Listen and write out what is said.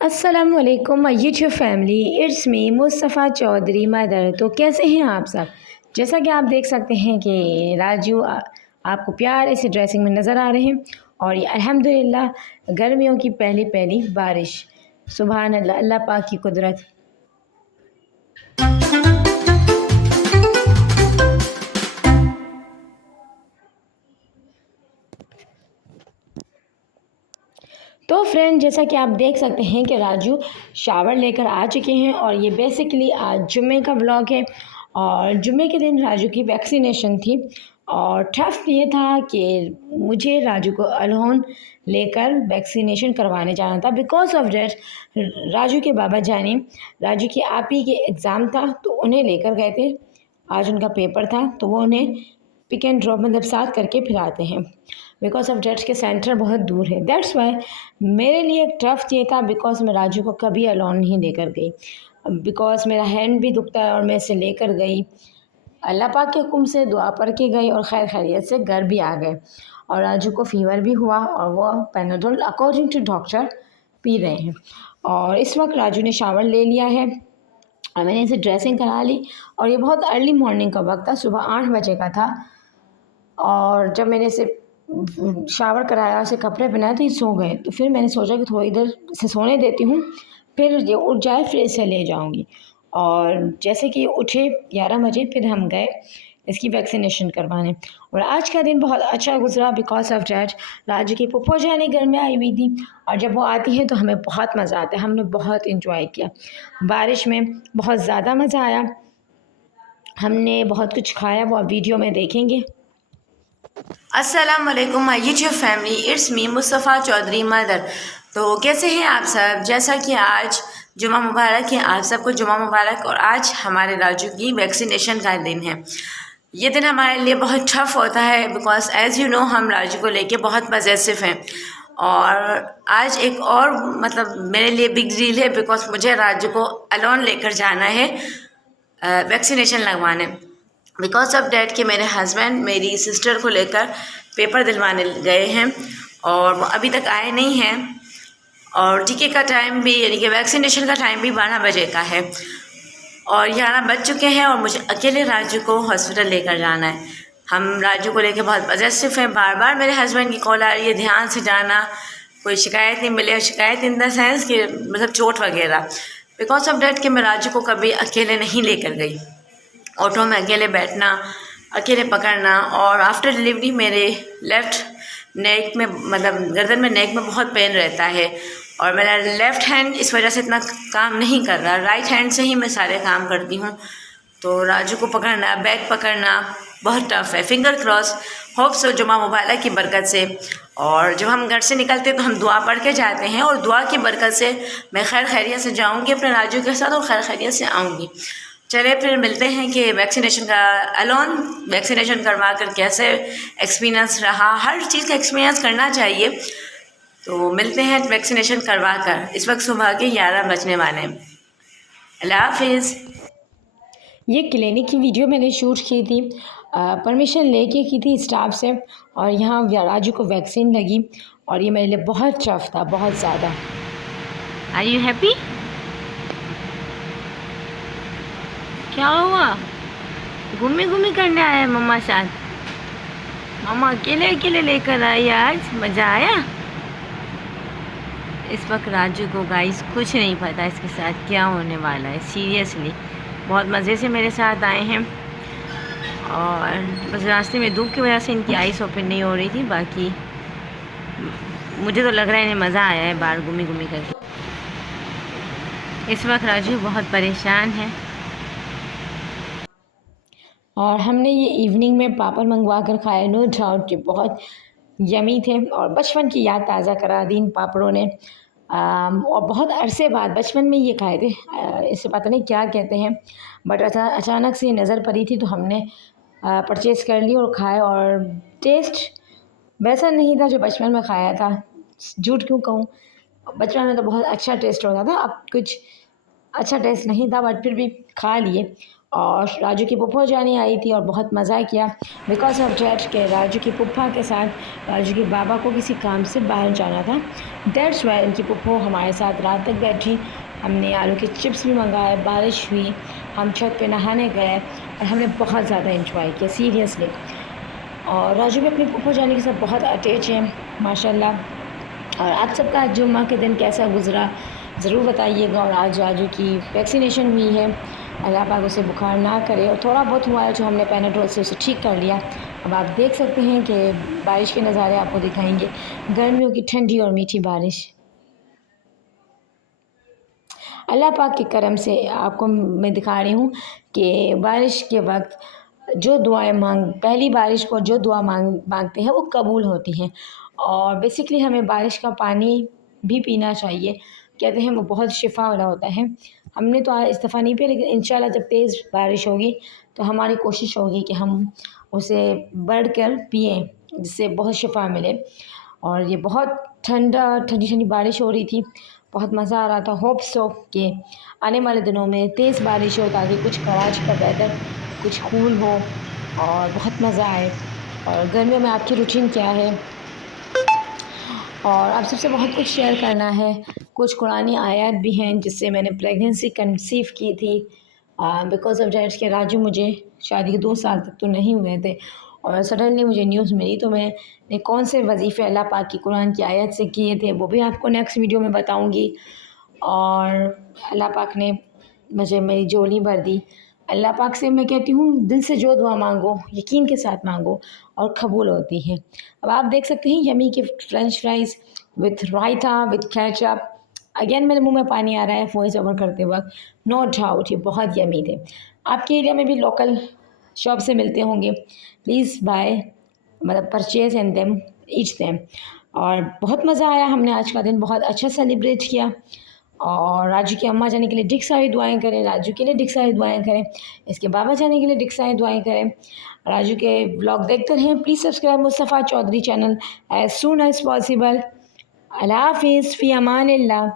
अस्सलामुअलैकुम YouTube family, it's me Mustafa Chaudhry mother. तो कैसे हैं आप सब? जैसा कि आप देख सकते हैं कि राजू आपको प्यारे से ड्रेसिंग में नज़र आ रहे हैं। और ये अल्हम्दुलिल्लाह गर्मियों की पहली पहली बारिश। सुभान अल्लाह, अल्लाह पाक की कुदरत। तो फ्रेंड, जैसा कि आप देख सकते हैं कि राजू शावर लेकर आ चुके हैं और ये बेसिकली आज जुम्मे का व्लॉग है। और जुम्मे के दिन राजू की वैक्सीनेशन थी और ट्रस्ट ये था कि मुझे राजू को अलोन लेकर वैक्सीनेशन करवाने जाना था। बिकॉज ऑफ डेट राजू के बाबा जानी, राजू की आपी के एग्ज़ाम था तो उन्हें लेकर गए थे। आज उनका पेपर था तो वो उन्हें पिक एंड ड्रॉप मतलब साथ करके फिर आते हैं। बिकॉज ऑफ डेट के सेंटर बहुत दूर है, दैट्स वाई मेरे लिए एक टफ ये था। बिकॉज मैं राजू को कभी अलोन नहीं लेकर गई, बिकॉज मेरा हैंड भी दुखता है और मैं इसे लेकर गई। अल्लाह पाक के हुक्म से दुआ पढ़ के गई और खैर खैरियत से घर भी आ गए। और राजू को फीवर भी हुआ और वो पैनाडोल अकॉर्डिंग टू डॉक्टर पी रहे हैं। और इस वक्त राजू ने शावर ले लिया है और मैंने इसे ड्रेसिंग करा ली। और ये बहुत अर्ली मॉर्निंग का वक्त था, सुबह 8 बजे का था। और जब मैंने इसे शावर कराया, उसे कपड़े पहनाए तो ये सो गए। तो फिर मैंने सोचा कि थोड़ी देर इसे सोने देती हूँ, फिर ये उठ जाए फिर इसे ले जाऊँगी। और जैसे कि उठे 11 बजे फिर हम गए इसकी वैक्सीनेशन करवाने। और आज का दिन बहुत अच्छा गुजरा बिकॉज ऑफ डैट राजू की पुप्पो जाने घर में आई हुई थी। और जब वो आती हैं तो हमें बहुत मज़ा आता है, हमने बहुत इंजॉय किया। बारिश में बहुत ज़्यादा मज़ा आया, हमने बहुत कुछ खाया, वो आप वीडियो में देखेंगे। अस्सलाम वालेकुम my YouTube family, it's me Mustafa Chaudhry mother. तो कैसे हैं आप सब? जैसा कि आज जुमा मुबारक है, आप सबको जुमा मुबारक। और आज हमारे राजू की वैक्सीनेशन का दिन है। ये दिन हमारे लिए बहुत टफ होता है बिकॉज एज़ यू नो हम राजू को लेके बहुत पजेसिव हैं। और आज एक और मतलब मेरे लिए बिग डील है बिकॉज मुझे राजू को अलोन लेकर जाना है वैक्सीनेशन लगवाने। बिकॉज ऑफ डैट कि मेरे हस्बैंड मेरी सिस्टर को लेकर पेपर दिलवाने गए हैं और वो अभी तक आए नहीं हैं। और टीके का टाइम भी यानी कि वैक्सीनेशन का टाइम भी 12 बजे का है और 11 बज चुके हैं और मुझे अकेले राजू को हॉस्पिटल लेकर जाना है। हम राजू को लेकर बहुत पजेसिव हैं, बार बार मेरे हस्बैंड की कॉल आ रही है ध्यान से जाना, कोई शिकायत नहीं मिले। शिकायत इन द सेंस कि मतलब चोट वगैरह। बिकॉज ऑफ डैट कि मैं राजू को कभी अकेले नहीं लेकर गई। ऑटो में अकेले बैठना, अकेले पकड़ना। और आफ्टर डिलीवरी मेरे लेफ़्ट नेक में मतलब गर्दन में नेक में बहुत पेन रहता है और मेरा लेफ़्ट हैंड इस वजह से इतना काम नहीं कर रहा, राइट हैंड से ही मैं सारे काम करती हूँ। तो राजू को पकड़ना, बैग पकड़ना बहुत टफ़ है। फिंगर क्रॉस, होप सो जुमा मुबारक की बरकत से। और जब हम घर से निकलते तो हम दुआ पढ़ के जाते हैं और दुआ की बरकत से मैं खैर खैरियत से जाऊँगी अपने राजू के साथ और खैर खैरियत से आऊँगी। चलिए फिर मिलते हैं कि वैक्सीनेशन का अलोन वैक्सीनेशन करवा कर कैसे एक्सपीरियंस रहा। हर चीज़ का एक्सपीरियंस करना चाहिए। तो मिलते हैं वैक्सीनेशन करवा कर। इस वक्त सुबह के 11 बजने वाले हैं। अल्लाह हाफिज़। ये क्लिनिक की वीडियो मैंने शूट की थी, परमिशन लेके की थी स्टाफ से। और यहाँ राजू को वैक्सीन लगी और ये मेरे लिए बहुत टफ था, बहुत ज़्यादा। Are you happy? क्या हुआ? घूमी घूमी करने आया मम्मा साथ? मम्मा अकेले अकेले लेकर आई आज, मज़ा आया? इस वक्त राजू को गाइस कुछ नहीं पता इसके साथ क्या होने वाला है। सीरियसली बहुत मज़े से मेरे साथ आए हैं और बस रास्ते में धूप की वजह से इनकी आइस ओपन नहीं हो रही थी। बाकी मुझे तो लग रहा है इन्हें मज़ा आया है बाहर घूमी घूमी करके। इस वक्त राजू बहुत परेशान है। और हमने ये इवनिंग में पापड़ मंगवा कर खाए, नो डाउट कि बहुत यमी थे और बचपन की याद ताज़ा करा दी इन पापड़ों ने। और बहुत अरसे बाद बचपन में ये खाए थे, इसे पता नहीं क्या कहते हैं, बट अचानक से नज़र पड़ी थी तो हमने परचेज़ कर ली और खाए। और टेस्ट वैसा नहीं था जो बचपन में खाया था, झूठ क्यों कहूँ, बचपन में तो बहुत अच्छा टेस्ट होता था, अब कुछ अच्छा टेस्ट नहीं था बट फिर भी खा लिए। और राजू की पुप्पो जानी आई थी और बहुत मज़ा किया बिकॉज ऑफ डैट के राजू की पुप्पा के साथ राजू के बाबा को किसी काम से बाहर जाना था। दैट्स वाई इनकी पुप्पो हमारे साथ रात तक बैठी। हमने आलू के चिप्स भी मंगाए, बारिश हुई, हम छत पे नहाने गए और हमने बहुत ज़्यादा इंजॉय किया सीरियसली। और राजू भी अपनी पुप्पो जाने के साथ बहुत अटैच हैं माशाल्लाह। और आप सबका आज जुम्मा के दिन कैसा गुज़रा ज़रूर बताइएगा। और आज राजू की वैक्सीनेशन हुई है, अल्लाह पाक उसे बुखार ना करे, और थोड़ा बहुत हुआ है जो हमने पैनाडोल से उसे ठीक कर लिया। अब आप देख सकते हैं कि बारिश के नज़ारे आपको दिखाएंगे, गर्मियों की ठंडी और मीठी बारिश। अल्लाह पाक के करम से आपको मैं दिखा रही हूँ कि बारिश के वक्त जो दुआएं पहली बारिश को जो दुआ मांगते हैं वो कबूल होती हैं। और बेसिकली हमें बारिश का पानी भी पीना चाहिए, कहते हैं वो बहुत शिफा वाला होता है। हमने तो इस दफ़ा नहीं पिया, लेकिन इंशाल्लाह जब तेज़ बारिश होगी तो हमारी कोशिश होगी कि हम उसे बढ़ कर पिएँ, जिससे बहुत शिफा मिले। और ये बहुत ठंडी ठंडी बारिश हो रही थी, बहुत मज़ा आ रहा था। होप सो कि आने वाले दिनों में तेज़ बारिश हो ताकि कुछ कराची का वेदर कुछ कूल हो और बहुत मज़ा आए। और गर्मियों में आपकी रूटीन क्या है? और आप सबसे बहुत कुछ शेयर करना है। कुछ कुरानी आयत भी हैं जिससे मैंने प्रेगनेंसी कंसीव की थी बिकॉज ऑफ डैट के राजू मुझे शादी के 2 साल तक तो नहीं हुए थे, और सडनली मुझे न्यूज़ मिली तो मैंने कौन से वजीफ़े अल्लाह पाक की कुरान की आयत से किए थे वो भी आपको नेक्स्ट वीडियो में बताऊंगी। और अल्लाह पाक ने मुझे मेरी झोली भर दी। अल्लाह पाक से मैं कहती हूँ दिल से जो दुआ मांगो यकीन के साथ मांगो और कबूल होती है। अब आप देख सकते हैं यमी के French fries with raita with ketchup. Again मेरे मुंह में पानी आ रहा है वॉइस ओवर करते वक्त। नो डाउट ये बहुत यमी थे। आपके एरिया में भी लोकल शॉप से मिलते होंगे, प्लीज़ बाय, मतलब purchase and them each them. और बहुत मज़ा आया, हमने आज का दिन बहुत अच्छा सेलिब्रेट किया। और राजू की अम्मा जाने के लिए ढेर सारी दुआएं करें, राजू के लिए ढेर सारी दुआएं करें, इसके बाबा जाने के लिए ढेर सारी दुआएं करें। राजू के ब्लॉग देखते रहें। Please subscribe Mustafa Chaudhary channel as soon as possible. अल्लाह हाफिज़, फ़ी अमानिल्लाह।